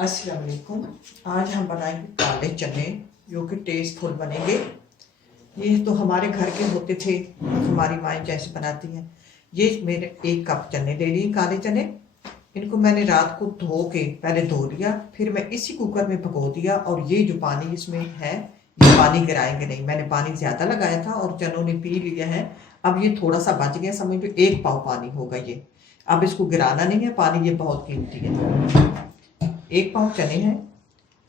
अस्सलाम वालेकुम। आज हम बनाएंगे काले चने जो कि टेस्टफुल बनेंगे। ये तो हमारे घर के होते थे, हमारी माएँ जैसे बनाती हैं। ये मेरे 1 कप चने ले लिए, काले चने। इनको मैंने रात को धो के पहले धो लिया, फिर मैं इसी कुकर में भगो दिया। और ये जो पानी इसमें है, ये पानी गिराएंगे नहीं। मैंने पानी ज़्यादा लगाया था और चनों ने पी लिया है। अब ये थोड़ा सा बच गया, समझ लो 1 पाव पानी होगा ये। अब इसको गिराना नहीं है, पानी ये बहुत कीमती है। 1 पाव चने हैं,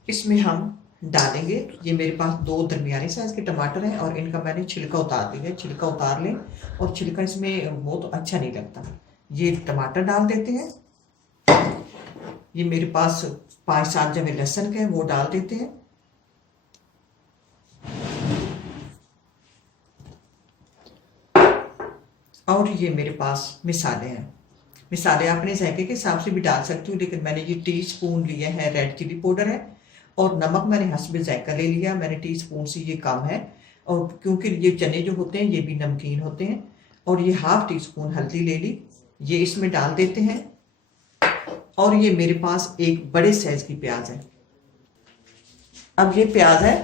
इसमें हम डालेंगे। ये मेरे पास 2 दरमियानी साइज के टमाटर हैं और इनका मैंने छिलका उतार दिया है। छिलका उतार लें, और छिलका इसमें बहुत अच्छा नहीं लगता। ये टमाटर डाल देते हैं। ये मेरे पास 5-7 जवे लहसुन के हैं, वो डाल देते हैं। और ये मेरे पास मिसाले हैं। मिसाले अपने जायके के हिसाब से भी डाल सकती हूँ, लेकिन मैंने ये टीस्पून लिया है रेड चिली पाउडर है। और नमक मैंने हस्बे जायका ले लिया, मैंने टीस्पून से ये कम है। और क्योंकि ये चने जो होते हैं ये भी नमकीन होते हैं। और ये 1/2 टीस्पून हल्दी ले ली, ये इसमें डाल देते हैं। और ये मेरे पास एक बड़े साइज की प्याज है। अब ये प्याज है,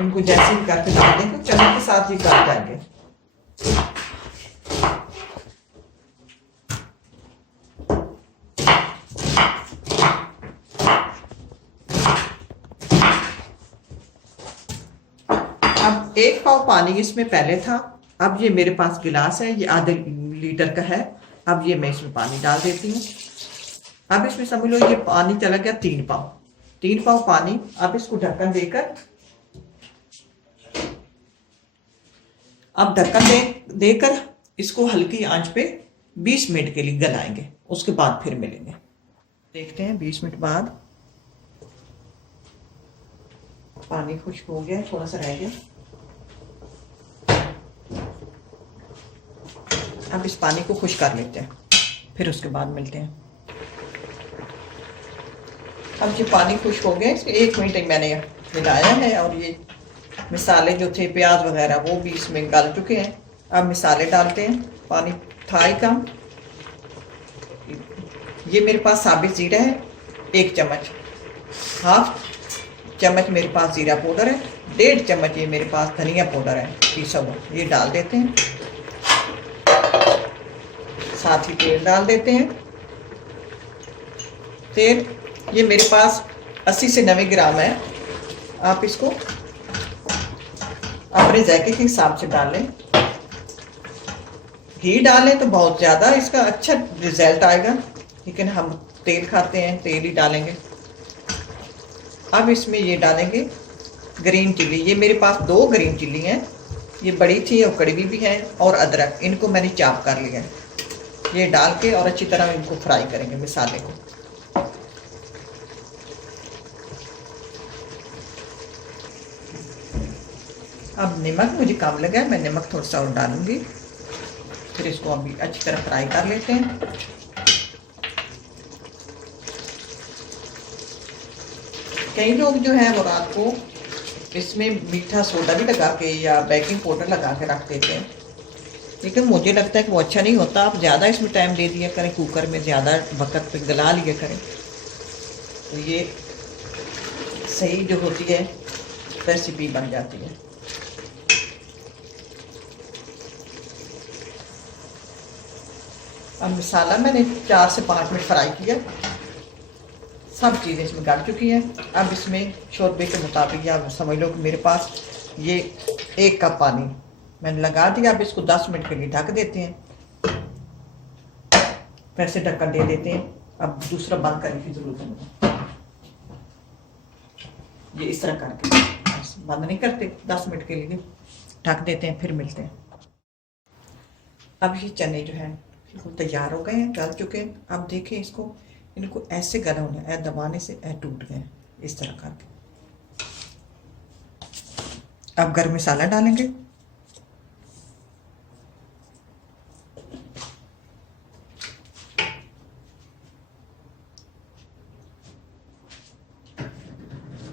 इनको जैसे भी करके डाल देंगे, चने के साथ ये कर जाएंगे। अब 1 पाव पानी इसमें पहले था। अब ये मेरे पास गिलास है, ये आधे लीटर का है। अब ये मैं इसमें पानी डाल देती हूँ। अब इसमें समझ लो ये पानी चला गया 3 पाव पानी। अब इसको ढक्कन देकर, अब ढक्कन देकर इसको हल्की आंच पे 20 मिनट के लिए गलाएंगे। उसके बाद फिर मिलेंगे। देखते हैं 20 मिनट बाद पानी खुश्क हो गया, थोड़ा सा रह गया। अब इस पानी को खुश्क कर लेते हैं, फिर उसके बाद मिलते हैं। अब ये पानी खुश्क हो गया, इसके 1 मिनट मैंने मिलाया है। और ये मिसाले जो थे प्याज वगैरह वो भी इसमें गल चुके हैं। अब मिसाले डालते हैं, पानी था ही कम। ये मेरे पास साबित ज़ीरा है 1 चम्मच, 1/2 चम्मच मेरे पास ज़ीरा पाउडर है, 1.5 चम्मच ये मेरे पास धनिया पाउडर है पीसा हुआ, ये डाल देते हैं। साथ ही तेल डाल देते हैं। तेल ये मेरे पास 80 से 90 ग्राम है। आप इसको अपने जायके के हिसाब से डालें। घी डालें तो बहुत ज़्यादा इसका अच्छा रिजल्ट आएगा, लेकिन हम तेल खाते हैं, तेल ही डालेंगे। अब इसमें ये डालेंगे ग्रीन चिल्ली। ये मेरे पास 2 ग्रीन चिल्ली हैं, ये बड़ी थी और कड़वी भी हैं। और अदरक, इनको मैंने चाप कर लिया है। ये डाल के और अच्छी तरह इनको फ्राई करेंगे मिसाले को। अब नमक मुझे कम लगा है, मैं नमक थोड़ा सा और डालूंगी। फिर इसको अभी अच्छी तरह फ्राई कर लेते हैं। कई लोग जो है वो रात को इसमें मीठा सोडा भी लगा के या बेकिंग पाउडर लगा के रख देते हैं, लेकिन मुझे लगता है कि वो अच्छा नहीं होता। आप ज़्यादा इसमें टाइम दे दिया करें, कुकर में ज़्यादा वक्त पे गला लिया करें, तो ये सही जो होती है रेसिपी बन जाती है। अब मसाला मैंने 4 से 5 मिनट फ्राई किया, सब चीज़ें इसमें गल चुकी हैं। अब इसमें शोरबे के मुताबिक, या समझ लो कि मेरे पास ये 1 कप पानी मैंने लगा दिया। अब इसको 10 मिनट के लिए ढक देते हैं, फिर से ढक्कन दे देते हैं। अब दूसरा बंद करने की ज़रूरत नहीं, ये इस तरह करके बंद नहीं करते, 10 मिनट के लिए ढक देते हैं, फिर मिलते हैं। अब ये चने जो हैं तैयार हो गए हैं, गल चुके हैं। अब देखें इसको, इनको ऐसे गला होना है, दबाने से टूट गए, इस तरह करके। अब गरम मसाला डालेंगे।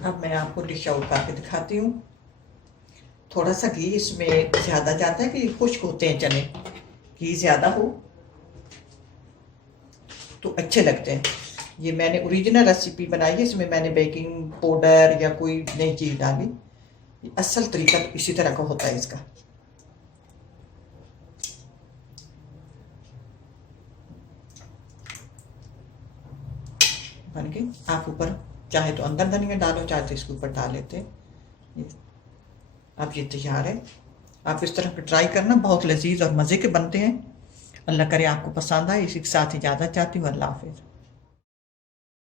अब मैं आपको डिश आउट करके दिखाती हूँ। थोड़ा सा घी इसमें ज़्यादा जाता है कि खुश्क होते हैं चने, घी ज़्यादा हो। तो अच्छे लगते हैं। ये मैंने ओरिजिनल रेसिपी बनाई है, इसमें मैंने बेकिंग पाउडर या कोई नई चीज़ डाली। असल तरीका इसी तरह का होता है इसका। बन के आप ऊपर चाहे तो अंदर धनिया डालो, चाहे तो इसके ऊपर डाल लेते हैं। अब ये तैयार है। आप इस तरह ट्राई करना, बहुत लजीज और मज़े के बनते हैं। अल्लाह करे आपको पसंद आए। इसी के साथ इजाज़त चाहती हूँ। अल्लाह हाफिज़।